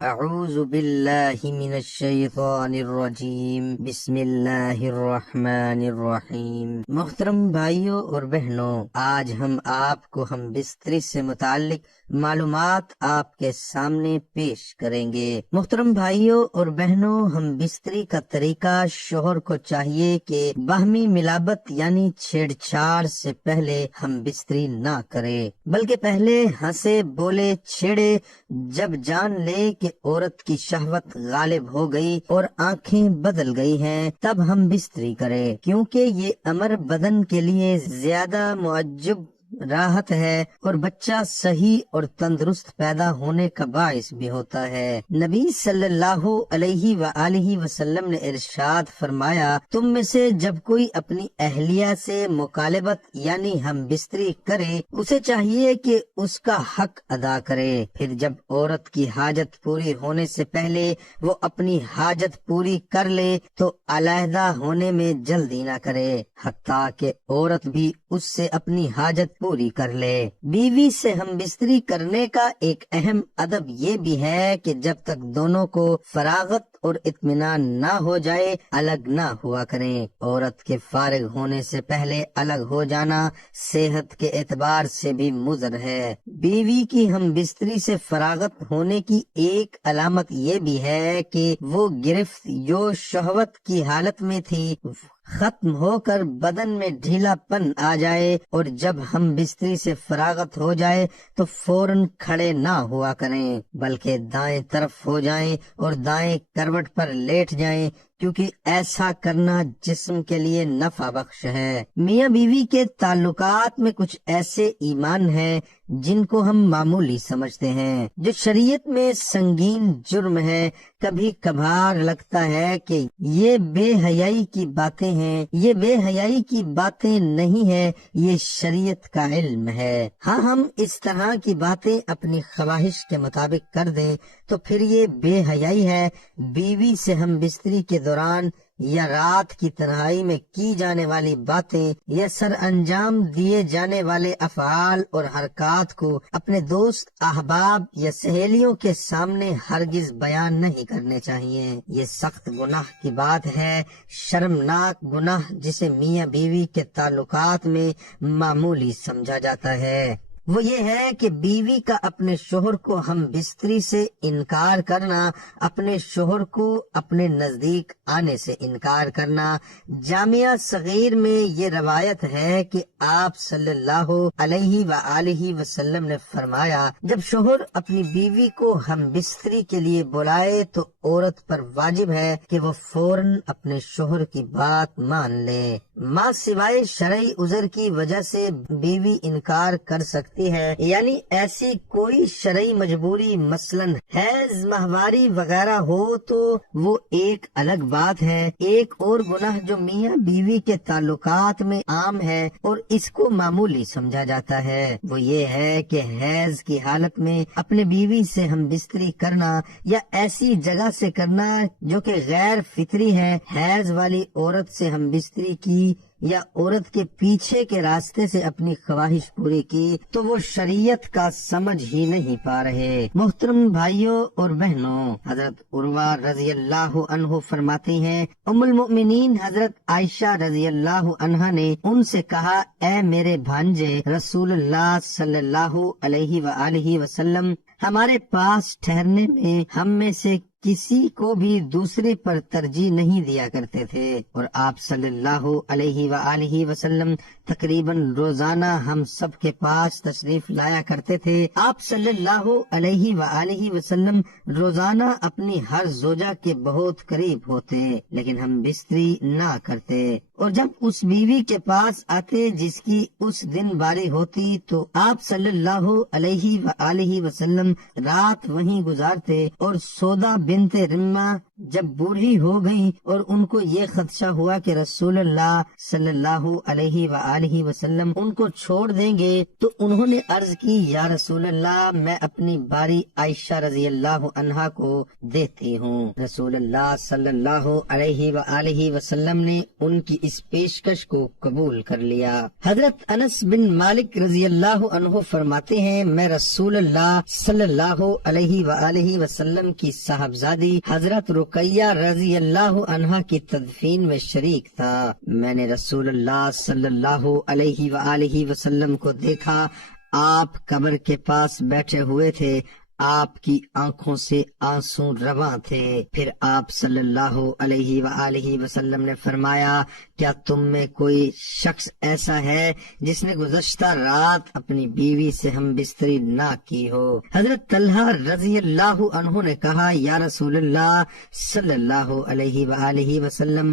اعوذ باللہ من الشیطان الرجیم بسم اللہ الرحمن الرحیم۔ محترم بھائیوں اور بہنوں، آج ہم بستری سے متعلق معلومات آپ کے سامنے پیش کریں گے۔ محترم بھائیوں اور بہنوں، ہم بستری کا طریقہ شوہر کو چاہیے کہ باہمی ملابت یعنی چھیڑ چھاڑ سے پہلے ہم بستری نہ کرے، بلکہ پہلے ہنسے بولے چھیڑے۔ جب جان لے کہ عورت کی شہوت غالب ہو گئی اور آنکھیں بدل گئی ہیں، تب ہم بستری کریں، کیونکہ یہ امر بدن کے لیے زیادہ معجب راحت ہے اور بچہ صحیح اور تندرست پیدا ہونے کا باعث بھی ہوتا ہے۔ نبی صلی اللہ علیہ وآلہ وسلم نے ارشاد فرمایا، تم میں سے جب کوئی اپنی اہلیہ سے مکالبت یعنی ہم بستری کرے، اسے چاہیے کہ اس کا حق ادا کرے۔ پھر جب عورت کی حاجت پوری ہونے سے پہلے وہ اپنی حاجت پوری کر لے تو علیحدہ ہونے میں جلدی نہ کرے، حتیٰ کہ عورت بھی اس سے اپنی حاجت پوری کر لے۔ بیوی سے ہم بستری کرنے کا ایک اہم ادب یہ بھی ہے کہ جب تک دونوں کو فراغت اور اطمینان نہ ہو جائے الگ نہ ہوا کریں۔ عورت کے فارغ ہونے سے پہلے الگ ہو جانا صحت کے اعتبار سے بھی مضر ہے۔ بیوی کی ہم بستری سے فراغت ہونے کی ایک علامت یہ بھی ہے کہ وہ گرفت جو شہوت کی حالت میں تھی ختم ہو کر بدن میں ڈھیلا پن آ جائے، اور جب ہم بستری سے فراغت ہو جائے تو فوراً کھڑے نہ ہوا کریں، بلکہ دائیں طرف ہو جائیں اور دائیں کروٹ پر لیٹ جائیں، کیونکہ ایسا کرنا جسم کے لیے نفع بخش ہے۔ میاں بیوی کے تعلقات میں کچھ ایسے ایمان ہیں جن کو ہم معمولی سمجھتے ہیں، جو شریعت میں سنگین جرم ہے۔ کبھی کبھار لگتا ہے کہ یہ بے حیائی کی باتیں ہیں، یہ بے حیائی کی باتیں نہیں ہیں، یہ شریعت کا علم ہے۔ ہاں، ہم اس طرح کی باتیں اپنی خواہش کے مطابق کر دیں تو پھر یہ بے حیائی ہے۔ بیوی سے ہم بستری کے دوران یا رات کی تنہائی میں کی جانے والی باتیں یا سر انجام دیے جانے والے افعال اور حرکات کو اپنے دوست، احباب یا سہیلیوں کے سامنے ہرگز بیان نہیں کرنے چاہیے۔ یہ سخت گناہ کی بات ہے، شرمناک گناہ جسے میاں بیوی کے تعلقات میں معمولی سمجھا جاتا ہے۔ وہ یہ ہے کہ بیوی کا اپنے شوہر کو ہم بستری سے انکار کرنا، اپنے شوہر کو اپنے نزدیک آنے سے انکار کرنا۔ جامعہ صغیر میں یہ روایت ہے کہ آپ صلی اللہ علیہ وآلہ وسلم نے فرمایا، جب شوہر اپنی بیوی کو ہم بستری کے لیے بلائے تو عورت پر واجب ہے کہ وہ فوراً اپنے شوہر کی بات مان لے۔ ماں سوائے شرعی عذر کی وجہ سے بیوی انکار کر سکتی ہے، یعنی ایسی کوئی شرعی مجبوری مثلاً حیض، ماہواری وغیرہ ہو تو وہ ایک الگ بات ہے۔ ایک اور گناہ جو میاں بیوی کے تعلقات میں عام ہے اور اس کو معمولی سمجھا جاتا ہے، وہ یہ ہے کہ حیض کی حالت میں اپنے بیوی سے ہم بستری کرنا یا ایسی جگہ سے کرنا جو کہ غیر فطری ہے۔ حیض والی عورت سے ہم بستری کی یا عورت کے پیچھے کے راستے سے اپنی خواہش پوری کی تو وہ شریعت کا سمجھ ہی نہیں پا رہے۔ محترم بھائیوں اور بہنوں، حضرت عروہ رضی اللہ عنہ فرماتی ہیں، ام المؤمنین حضرت عائشہ رضی اللہ عنہا نے ان سے کہا، اے میرے بھانجے رسول اللہ صلی اللہ علیہ وآلہ وسلم، ہمارے پاس ٹھہرنے میں ہم میں سے کسی کو بھی دوسرے پر ترجیح نہیں دیا کرتے تھے، اور آپ صلی اللہ علیہ وآلہ وسلم تقریباً روزانہ ہم سب کے پاس تشریف لایا کرتے تھے۔ آپ صلی اللہ علیہ وآلہ وسلم روزانہ اپنی ہر زوجہ کے بہت قریب ہوتے، لیکن ہم بستری نہ کرتے، اور جب اس بیوی کے پاس آتے جس کی اس دن باری ہوتی تو آپ صلی اللہ علیہ وآلہ وسلم رات وہیں گزارتے، اور سودا بنت رمہ جب بوڑھی ہو گئیں اور ان کو یہ خدشہ ہوا کہ رسول اللہ صلی اللہ علیہ وآلہ وآلہ وسلم ان کو چھوڑ دیں گے تو انہوں نے عرض کی یا رسول اللہ میں اپنی باری عائشہ رضی اللہ عنہا کو دیتی ہوں۔ رسول اللہ صلی اللہ علیہ وآلہ وسلم نے ان کی اس پیشکش کو قبول کر لیا۔ حضرت انس بن مالک رضی اللہ عنہ فرماتے ہیں میں رسول اللہ صلی اللہ علیہ وآلہ وسلم کی صاحبزادی حضرت رقیہ رضی اللہ عنہا کی تدفین میں شریک تھا۔ میں نے رسول اللہ صلی اللہ علیہ وآلہ وسلم کو دیکھا، آپ قبر کے پاس بیٹھے ہوئے تھے، آپ کی آنکھوں سے آنسو رواں تھے۔ پھر آپ صلی اللہ علیہ وآلہ وسلم نے فرمایا کیا تم میں کوئی شخص ایسا ہے جس نے گزشتہ رات اپنی بیوی سے ہم بستری نہ کی ہو؟ حضرت طلحہ رضی اللہ عنہ نے کہا یا رسول اللہ صلی اللہ علیہ وآلہ وسلم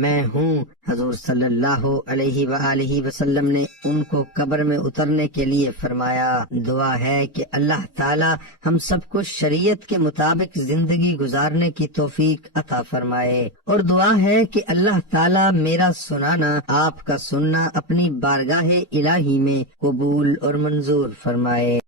میں ہوں۔ حضور صلی اللہ علیہ وآلہ وسلم نے ان کو قبر میں اترنے کے لیے فرمایا دعا ہے کہ اللہ تعالی ہم سب کو شریعت کے مطابق زندگی گزارنے کی توفیق عطا فرمائے، اور دعا ہے کہ اللہ تعالی میرا سنانا آپ کا سننا اپنی بارگاہ الہی میں قبول اور منظور فرمائے۔